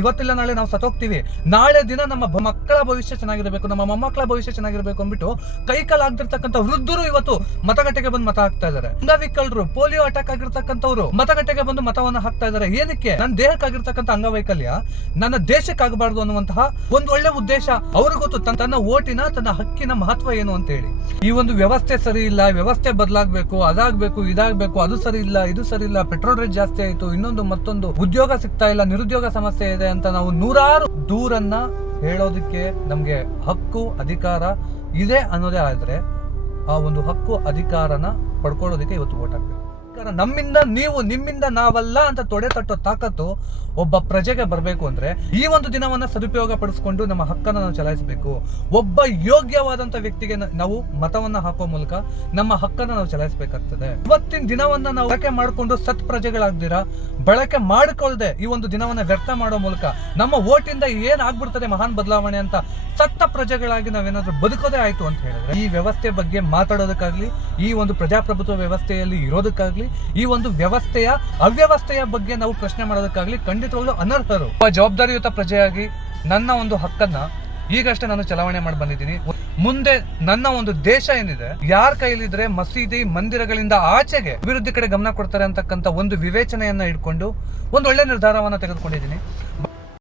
ಇವತ್ತಿಲ್ಲ, ನಾಳೆ ನಾವು ಸತ್ತೋಗ್ತೀವಿ. ನಾಳೆ ದಿನ ನಮ್ಮ ಮಕ್ಕಳ ಭವಿಷ್ಯ ಚೆನ್ನಾಗಿರಬೇಕು, ನಮ್ಮ ಮೊಮ್ಮಕ್ಕಳ ಭವಿಷ್ಯ ಚೆನ್ನಾಗಿರಬೇಕು ಅಂದ್ಬಿಟ್ಟು ಕೈ ಕಾಲು ಆಗ್ತಿರ್ತಕ್ಕಂಥ ವೃದ್ಧರು ಇವತ್ತು ಮತಗಟ್ಟೆಗೆ ಬಂದು ಮತ ಹಾಕ್ತಾ ಇದ್ದಾರೆ. ಅಂಗವಿಕಲರು, ಪೋಲಿಯೋ ಅಟ್ಯಾಕ್ ಆಗಿರ್ತಕ್ಕಂಥವ್ರು ಮತಗಟ್ಟೆಗೆ ಬಂದು ಮತವನ್ನ ಹಾಕ್ತಾ ಇದ್ದಾರೆ. ಏನಕ್ಕೆ? ನನ್ನ ದೇಹಕ್ಕಾಗಿರ್ತಕ್ಕಂಥ ಅಂಗವೈಕಲ್ಯ ನನ್ನ ದೇಶಕ್ಕಾಗಬಾರ್ದು ಅನ್ನುವಂತಹ ಒಂದು ಒಳ್ಳೆ ಉದ್ದೇಶ ಅವ್ರಿಗೆ ಗೊತ್ತು. ತನ್ನ ಓಟಿನ, ತನ್ನ ಹಕ್ಕಿನ ಮಹತ್ವ ಏನು ಅಂತ ಹೇಳಿ. ಈ ಒಂದು ವ್ಯವಸ್ಥೆ ಸರಿ ಇಲ್ಲ, ವ್ಯವಸ್ಥೆ ಬದಲಾಗಬೇಕು, ಅದಾಗಬೇಕು, ಇದಾಗಬೇಕು, ಅದು ಸರಿ ಇಲ್ಲ, ಇದು ಸರಿ ಇಲ್ಲ, ಪೆಟ್ರೋಲ್ ರೇಟ್ ಜಾಸ್ತಿ ಆಯಿತು, ಇನ್ನೊಂದು ಮತ್ತೊಂದು ಉದ್ಯೋಗ ಸಿಗ್ತಾ ಇಲ್ಲ, ನಿರುದ್ಯೋಗ ಸಮಸ್ಯೆ ಇದೆ ಅಂತ ನಾವು ನೂರಾರು ದೂರನ್ನ ಹೇಳೋದಕ್ಕೆ ನಮ್ಗೆ ಹಕ್ಕು, ಅಧಿಕಾರ ಇದೆ ಅನ್ನೋದೇ ಆದ್ರೆ ಆ ಒಂದು ಹಕ್ಕು, ಅಧಿಕಾರನ ಪಡ್ಕೊಳ್ಳೋದಕ್ಕೆ ಇವತ್ತು ಓಟ್ ಹಾಕ್ಬೇಕು. ನಮ್ಮಿಂದ ನೀವು ನಿಮ್ಮಿಂದ ನಾವಲ್ಲ ಅಂತ ತೊಡೆ ತಟ್ಟೋ ತಾಕತ್ತು ಒಬ್ಬ ಪ್ರಜೆಗೆ ಬರಬೇಕು ಅಂದ್ರೆ ಈ ಒಂದು ದಿನವನ್ನ ಸದುಪಯೋಗ ಪಡಿಸಿಕೊಂಡು ನಮ್ಮ ಹಕ್ಕನ್ನು ನಾವು ಚಲಾಯಿಸಬೇಕು. ಒಬ್ಬ ಯೋಗ್ಯವಾದಂತ ವ್ಯಕ್ತಿಗೆ ನಾವು ಮತವನ್ನ ಹಾಕೋ ಮೂಲಕ ನಮ್ಮ ಹಕ್ಕನ್ನ ನಾವು ಚಲಾಯಿಸಬೇಕಾಗ್ತದೆ. ಇವತ್ತಿನ ದಿನವನ್ನ ನಾವು ಬಳಕೆ ಮಾಡಿಕೊಂಡು ಸತ್ ಪ್ರಜೆಗಳಾಗ್ದಿರಾ, ಬಳಕೆ ಮಾಡಿಕೊಳ್ಳದೆ ಈ ಒಂದು ದಿನವನ್ನ ವ್ಯರ್ಥ ಮಾಡೋ ಮೂಲಕ ನಮ್ಮ ಓಟಿಂದ ಏನ್ ಆಗ್ಬಿಡ್ತದೆ ಮಹಾನ್ ಬದಲಾವಣೆ ಅಂತ ಸತ್ತ ಪ್ರಜೆಗಳಾಗಿ ನಾವೇನಾದ್ರೂ ಬದುಕೋದೇ ಆಯ್ತು ಅಂತ ಹೇಳಿದ್ರೆ ಈ ವ್ಯವಸ್ಥೆ ಬಗ್ಗೆ ಮಾತಾಡೋದಕ್ಕಾಗ್ಲಿ, ಈ ಒಂದು ಪ್ರಜಾಪ್ರಭುತ್ವ ವ್ಯವಸ್ಥೆಯಲ್ಲಿ ಇರೋದಕ್ಕಾಗ್ಲಿ ಈ ಒಂದು ವ್ಯವಸ್ಥೆಯ, ಅವ್ಯವಸ್ಥೆಯ ಬಗ್ಗೆ ನಾವು ಪ್ರಶ್ನೆ ಮಾಡೋದಕ್ಕಾಗಲಿ ಖಂಡಿತವಾಗ್ಲೂ ಅನರ್ಹರು. ಒಬ್ಬ ಜವಾಬ್ದಾರಿಯುತ ಪ್ರಜೆಯಾಗಿ ನನ್ನ ಒಂದು ಹಕ್ಕನ್ನ ಈಗಷ್ಟೇ ನಾನು ಚಲಾವಣೆ ಮಾಡಿ ಬಂದಿದ್ದೀನಿ. ಮುಂದೆ ನನ್ನ ಒಂದು ದೇಶ ಏನಿದೆ, ಯಾರ ಕೈಲಿದ್ರೆ ಮಸೀದಿ ಮಂದಿರಗಳಿಂದ ಆಚೆಗೆ ಅಭಿವೃದ್ಧಿ ಕಡೆ ಗಮನ ಕೊಡ್ತಾರೆ ಅಂತಕ್ಕಂಥ ಒಂದು ವಿವೇಚನೆಯನ್ನ ಇಟ್ಕೊಂಡು ಒಂದು ಒಳ್ಳೆ ನಿರ್ಧಾರವನ್ನ ತೆಗೆದುಕೊಂಡಿದ್ದೀನಿ.